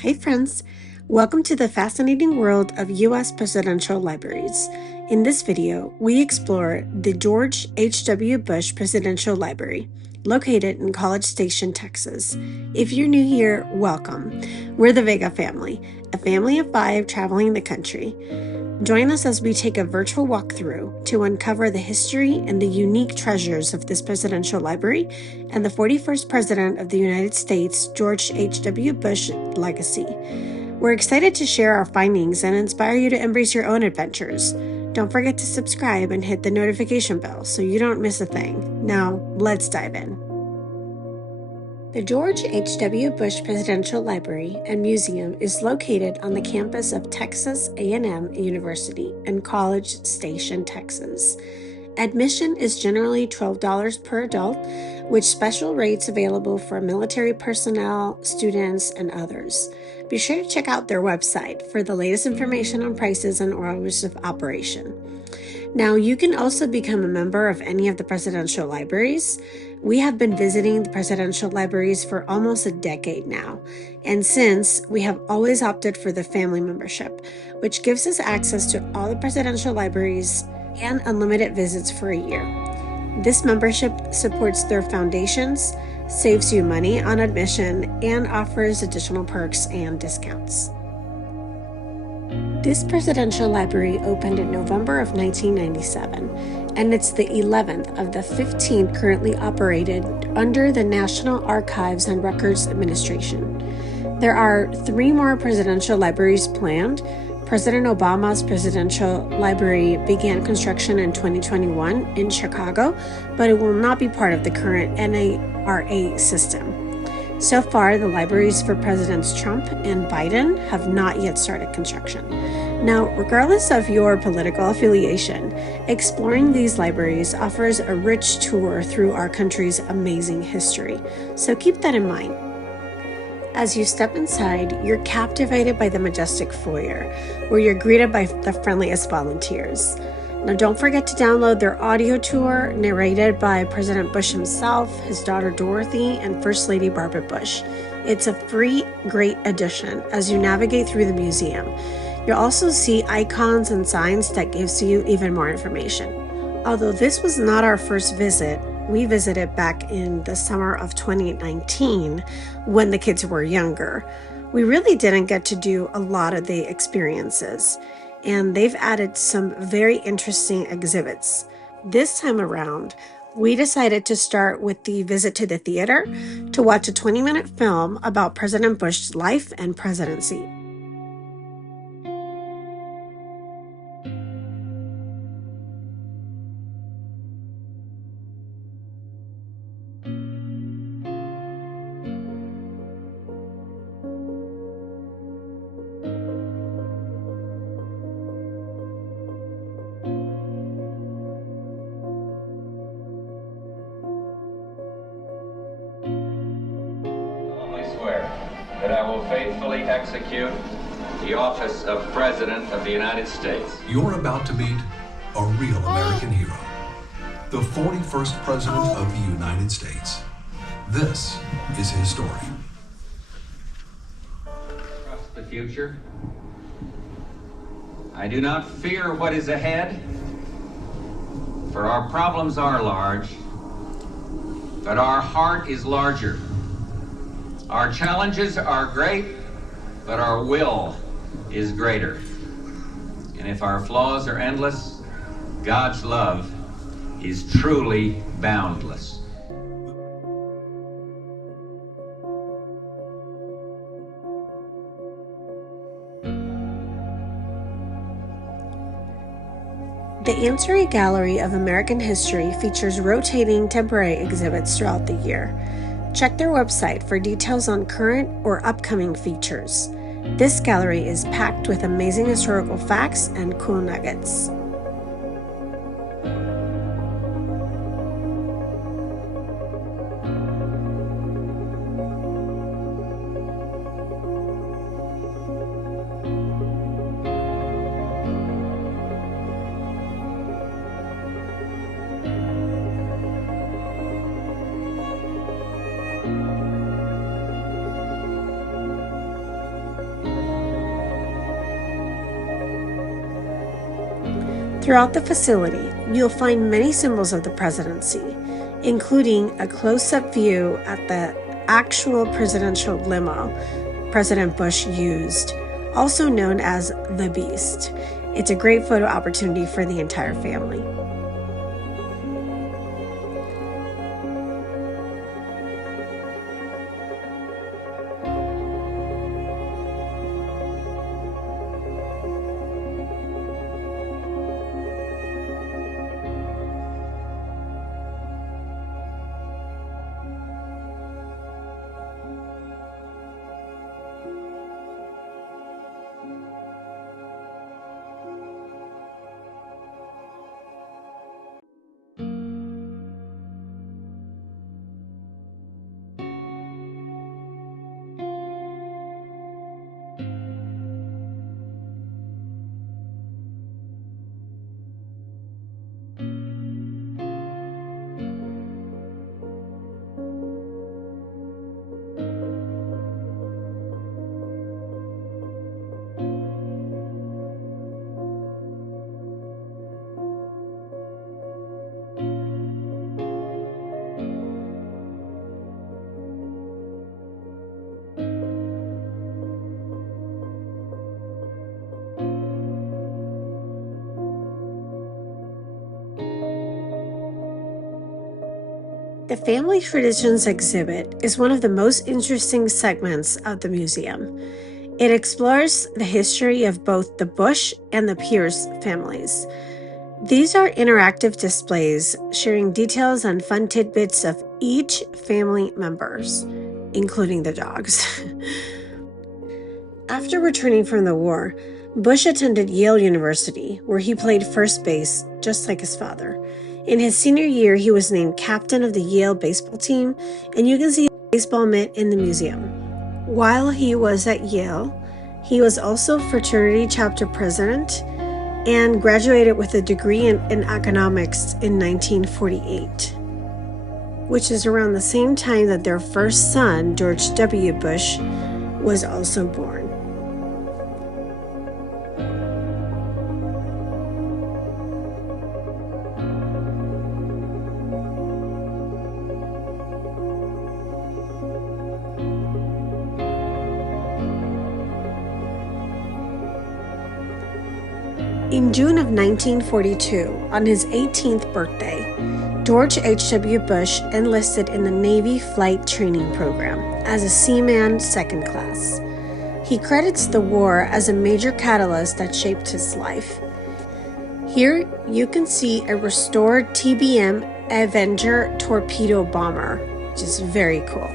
Hey friends, welcome to the fascinating world of U.S. presidential libraries. In this video, we explore the George H.W. Bush Presidential Library, located in College Station, Texas. If you're new here, welcome. We're the Vega family, a family of 5 traveling the country. Join us as we take a virtual walkthrough to uncover the history and the unique treasures of this presidential library and the 41st President of the United States, George H.W. Bush legacy. We're excited to share our findings and inspire you to embrace your own adventures. Don't forget to subscribe and hit the notification bell so you don't miss a thing. Now, let's dive in. The George H.W. Bush Presidential Library and Museum is located on the campus of Texas A&M University in College Station, Texas. Admission is generally $12 per adult, with special rates available for military personnel, students, and others. Be sure to check out their website for the latest information on prices and hours of operation. Now, you can also become a member of any of the presidential libraries. We have been visiting the presidential libraries for almost a decade now, and since we have always opted for the family membership, which gives us access to all the presidential libraries and unlimited visits for a year. This membership supports their foundations, saves you money on admission, and offers additional perks and discounts. This presidential library opened in November of 1997, and it's the 11th of the 15 currently operated under the National Archives and Records Administration. There are 3 more presidential libraries planned. President Obama's presidential library began construction in 2021 in Chicago, but it will not be part of the current NARA system. So far, the libraries for Presidents Trump and Biden have not yet started construction. Now, regardless of your political affiliation, exploring these libraries offers a rich tour through our country's amazing history. So keep that in mind. As you step inside, you're captivated by the majestic foyer, where you're greeted by the friendliest volunteers. Now, don't forget to download their audio tour narrated by President Bush himself, his daughter Dorothy, and First Lady Barbara Bush. It's a free, great addition as you navigate through the museum. You'll also see icons and signs that gives you even more information. Although this was not our first visit, we visited back in the summer of 2019 when the kids were younger. We really didn't get to do a lot of the experiences, and they've added some very interesting exhibits. This time around, we decided to start with the visit to the theater to watch a 20-minute film about President Bush's life and presidency. That I will faithfully execute the office of President of the United States. You're about to meet a real American hero, the 41st President of the United States. This is his story. Trust the future. I do not fear what is ahead, for our problems are large, but our heart is larger. Our challenges are great, but our will is greater. And if our flaws are endless, God's love is truly boundless. The Ansary Gallery of American History features rotating temporary exhibits throughout the year. Check their website for details on current or upcoming features. This gallery is packed with amazing historical facts and cool nuggets. Throughout the facility, you'll find many symbols of the presidency, including a close-up view at the actual presidential limo President Bush used, also known as the Beast. It's a great photo opportunity for the entire family. The Family Traditions exhibit is one of the most interesting segments of the museum. It explores the history of both the Bush and the Pierce families. These are interactive displays sharing details and fun tidbits of each family members, including the dogs. After returning from the war, Bush attended Yale University, where he played first base, just like his father. In his senior year, he was named captain of the Yale baseball team, and you can see a baseball mitt in the museum. While he was at Yale, he was also fraternity chapter president and graduated with a degree in economics in 1948, which is around the same time that their first son, George W. Bush, was also born. In June of 1942, on his 18th birthday, George H.W. Bush enlisted in the Navy Flight Training Program as a seaman second class. He credits the war as a major catalyst that shaped his life. Here you can see a restored TBM Avenger torpedo bomber, which is very cool.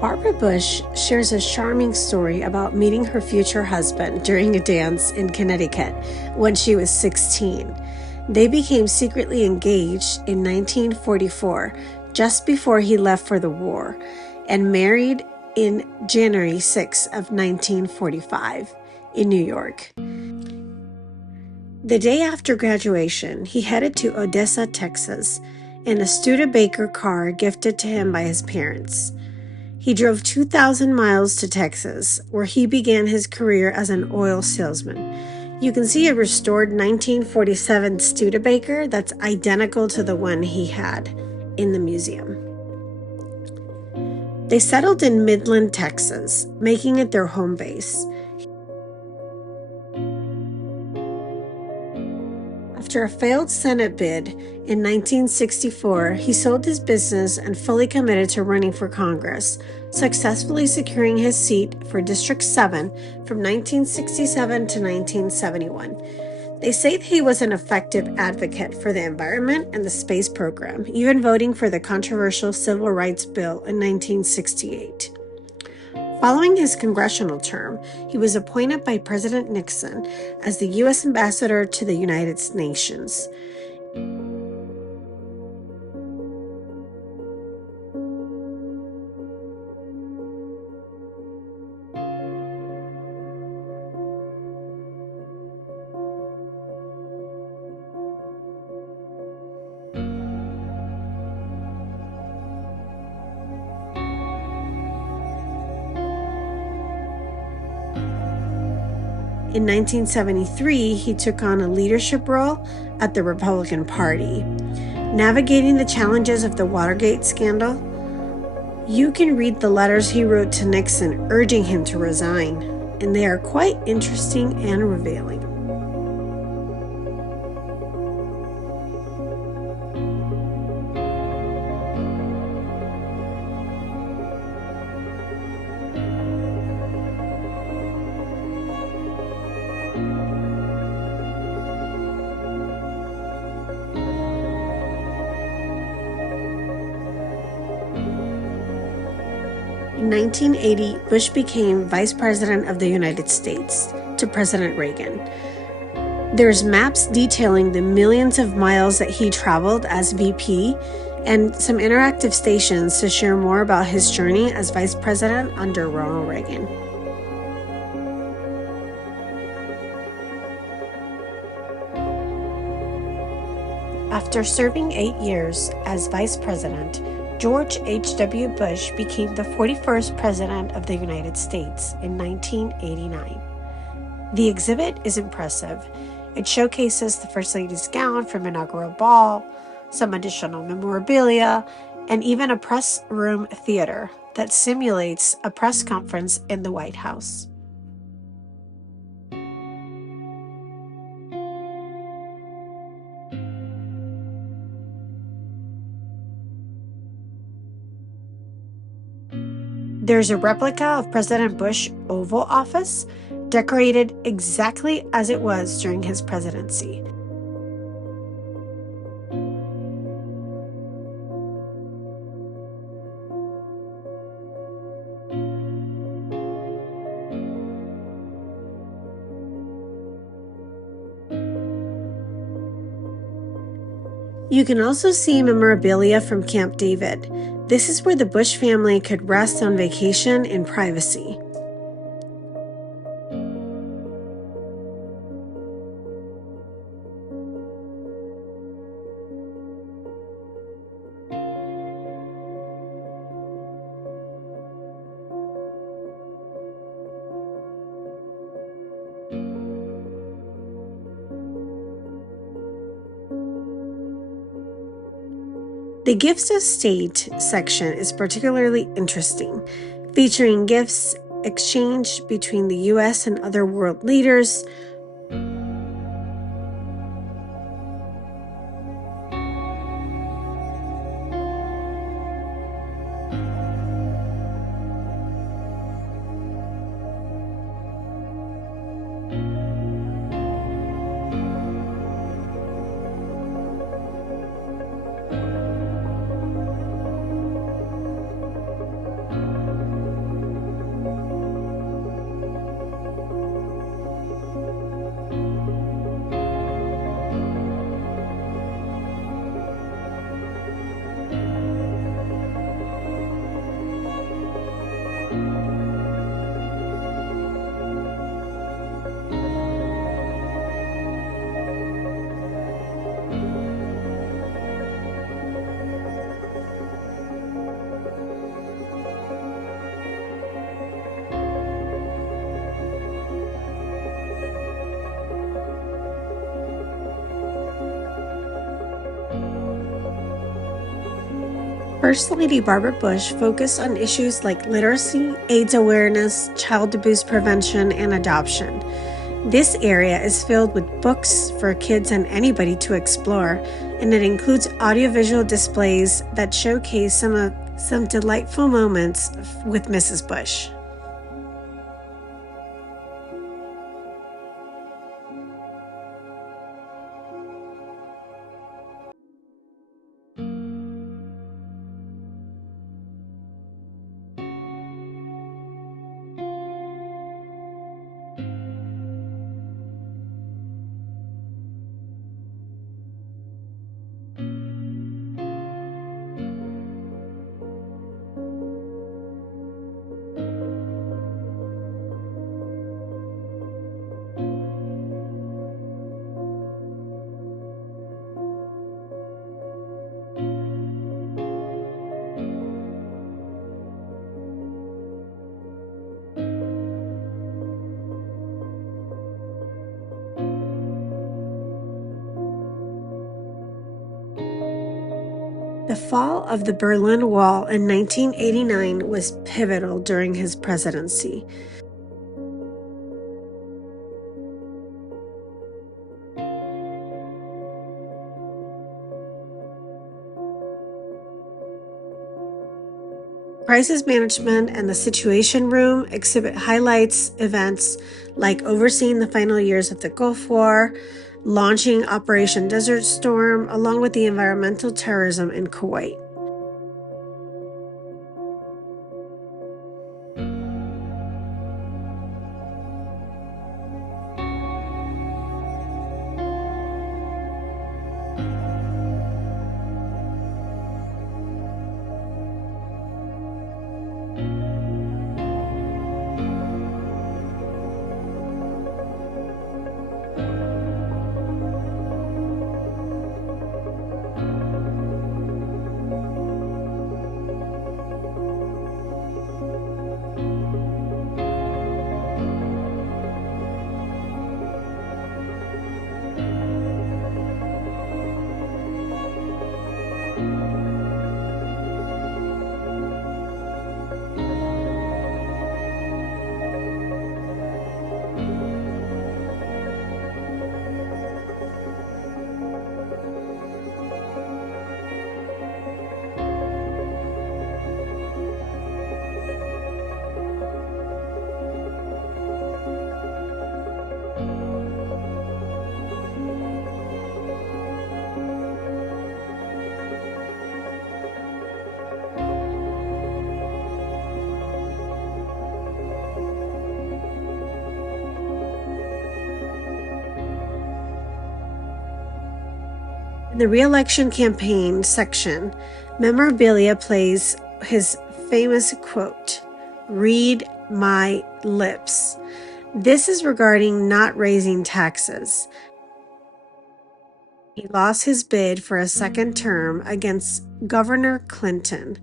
Barbara Bush shares a charming story about meeting her future husband during a dance in Connecticut when she was 16. They became secretly engaged in 1944, just before he left for the war, and married in January 6 of 1945 in New York. The day after graduation, he headed to Odessa, Texas, in a Studebaker car gifted to him by his parents. He drove 2,000 miles to Texas, where he began his career as an oil salesman. You can see a restored 1947 Studebaker that's identical to the one he had in the museum. They settled in Midland, Texas, making it their home base. After a failed Senate bid in 1964, he sold his business and fully committed to running for Congress, successfully securing his seat for District 7 from 1967 to 1971. They say that he was an effective advocate for the environment and the space program, even voting for the controversial Civil Rights Bill in 1968. Following his congressional term, he was appointed by President Nixon as the U.S. Ambassador to the United Nations. In 1973, he took on a leadership role at the Republican Party. Navigating the challenges of the Watergate scandal, you can read the letters he wrote to Nixon urging him to resign, and they are quite interesting and revealing. In 1980, Bush became Vice President of the United States to President Reagan. There's maps detailing the millions of miles that he traveled as VP and some interactive stations to share more about his journey as Vice President under Ronald Reagan. After serving 8 years as Vice President, George H.W. Bush became the 41st President of the United States in 1989. The exhibit is impressive. It showcases the First Lady's gown from inaugural ball, some additional memorabilia, and even a press room theater that simulates a press conference in the White House. There's a replica of President Bush Oval Office, decorated exactly as it was during his presidency. You can also see memorabilia from Camp David. This is where the Bush family could rest on vacation in privacy. The Gifts of State section is particularly interesting, featuring gifts exchanged between the U.S. and other world leaders. First Lady Barbara Bush focused on issues like literacy, AIDS awareness, child abuse prevention, and adoption. This area is filled with books for kids and anybody to explore, and it includes audiovisual displays that showcase some delightful moments with Mrs. Bush. The fall of the Berlin Wall in 1989 was pivotal during his presidency. Crisis management and the Situation Room exhibit highlights events like overseeing the final years of the Gulf War, launching Operation Desert Storm, along with the environmental terrorism in Kuwait. In the re-election campaign section, memorabilia plays his famous quote, "Read my lips." This is regarding not raising taxes. He lost his bid for a second term against Governor Clinton.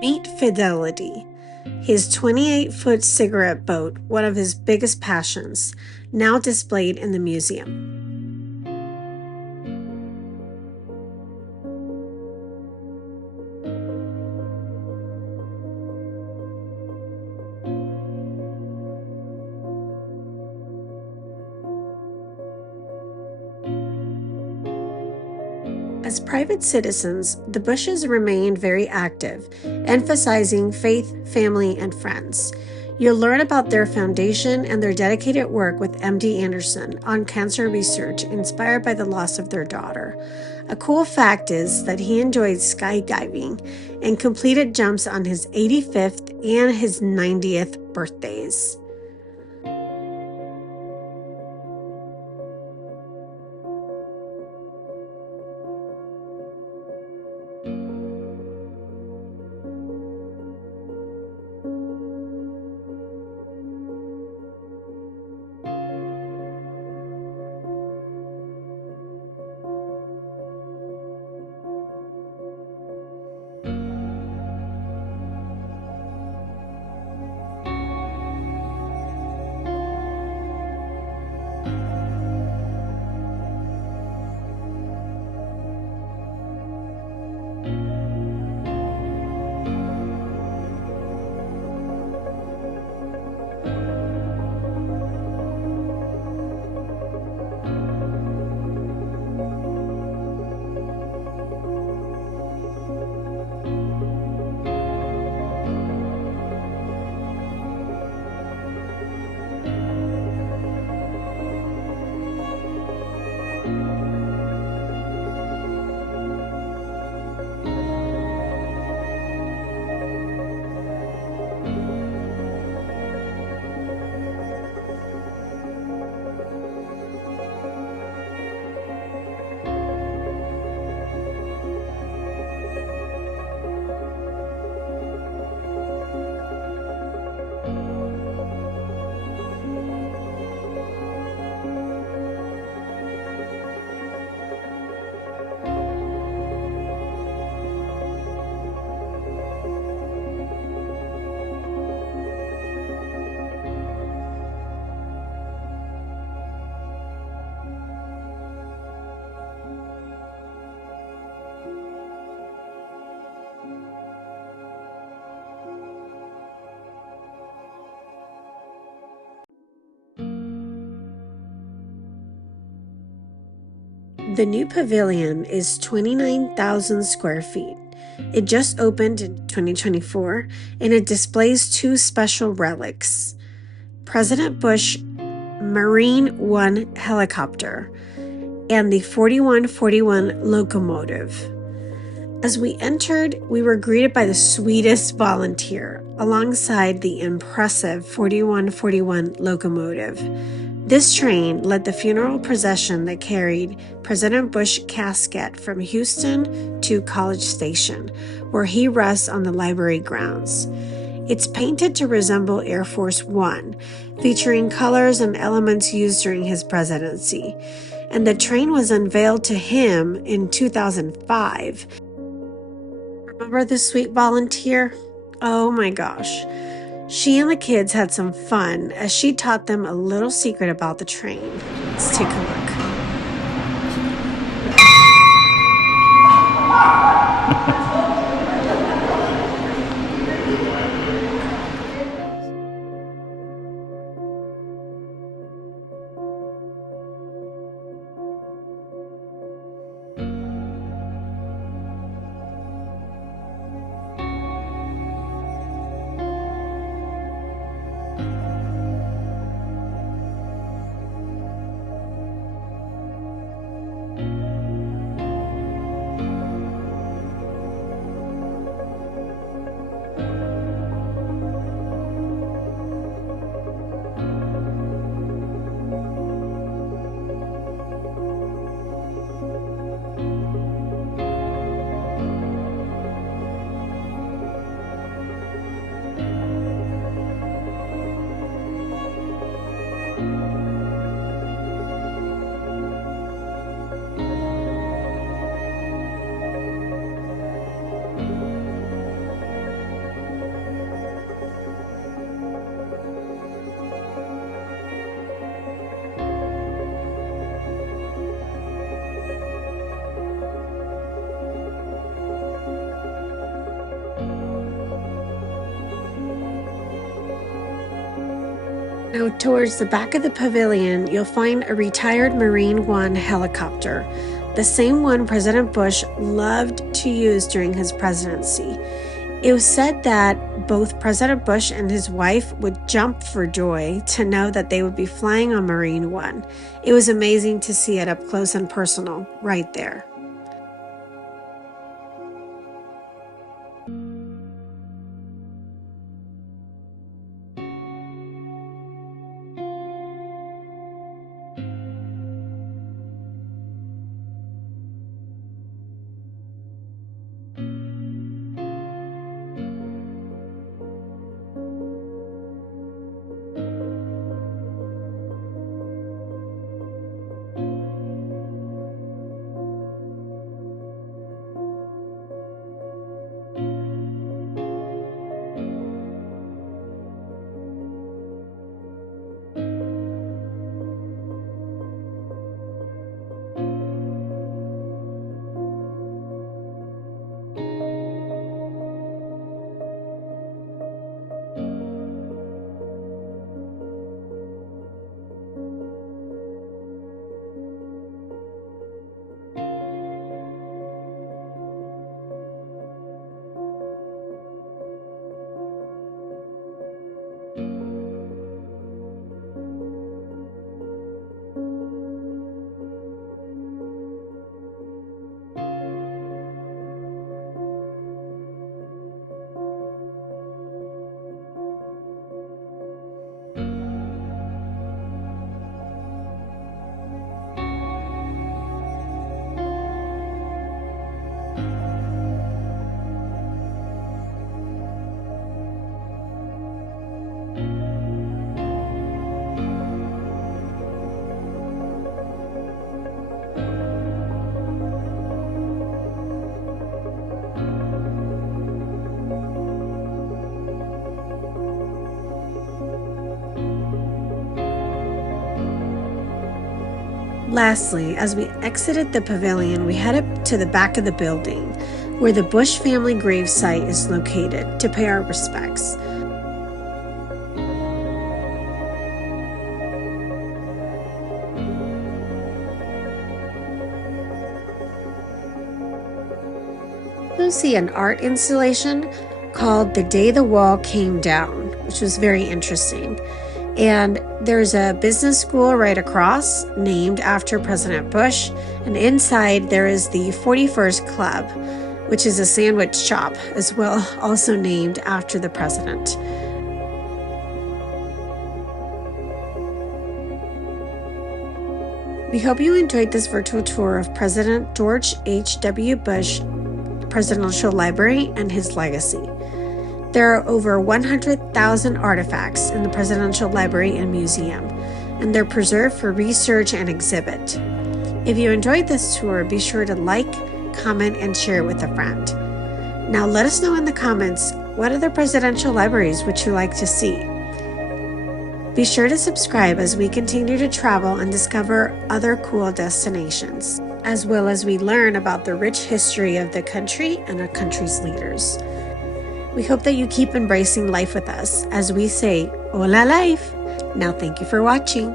Meet Fidelity, his 28-foot cigarette boat, one of his biggest passions, now displayed in the museum. As private citizens, the Bushes remained very active, emphasizing faith, family, and friends. You'll learn about their foundation and their dedicated work with MD Anderson on cancer research inspired by the loss of their daughter. A cool fact is that he enjoyed skydiving and completed jumps on his 85th and his 90th birthdays. The new pavilion is 29,000 square feet. It just opened in 2024, and it displays two special relics: President Bush Marine One helicopter and the 4141 locomotive. As we entered, we were greeted by the sweetest volunteer alongside the impressive 4141 locomotive. This train led the funeral procession that carried President Bush's casket from Houston to College Station, where he rests on the library grounds. It's painted to resemble Air Force One, featuring colors and elements used during his presidency. And the train was unveiled to him in 2005. Remember the sweet volunteer? Oh my gosh. She and the kids had some fun as she taught them a little secret about the train. Let's take a look. Now, towards the back of the pavilion, you'll find a retired Marine One helicopter, the same one President Bush loved to use during his presidency. It was said that both President Bush and his wife would jump for joy to know that they would be flying on Marine One. It was amazing to see it up close and personal right there. Lastly, as we exited the pavilion, we headed to the back of the building, where the Bush family gravesite is located, to pay our respects. see an art installation called The Day the Wall Came Down, which was very interesting. And there's a business school right across named after President Bush. And inside there is the 41st Club, which is a sandwich shop as well, also named after the president. We hope you enjoyed this virtual tour of President George H.W. Bush Presidential Library and his legacy. There are over 100,000 artifacts in the Presidential Library and Museum, and they're preserved for research and exhibit. If you enjoyed this tour, be sure to like, comment, and share with a friend. Now let us know in the comments, what other presidential libraries would you like to see? Be sure to subscribe as we continue to travel and discover other cool destinations, as well as we learn about the rich history of the country and our country's leaders. We hope that you keep embracing life with us as we say, Hola life! Now thank you for watching.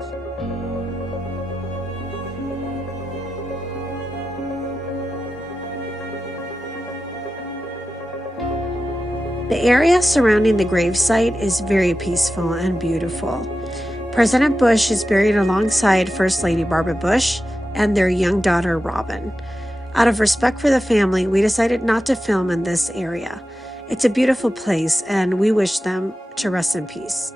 The area surrounding the gravesite is very peaceful and beautiful. President Bush is buried alongside First Lady Barbara Bush and their young daughter Robin. Out of respect for the family, we decided not to film in this area. It's a beautiful place and we wish them to rest in peace.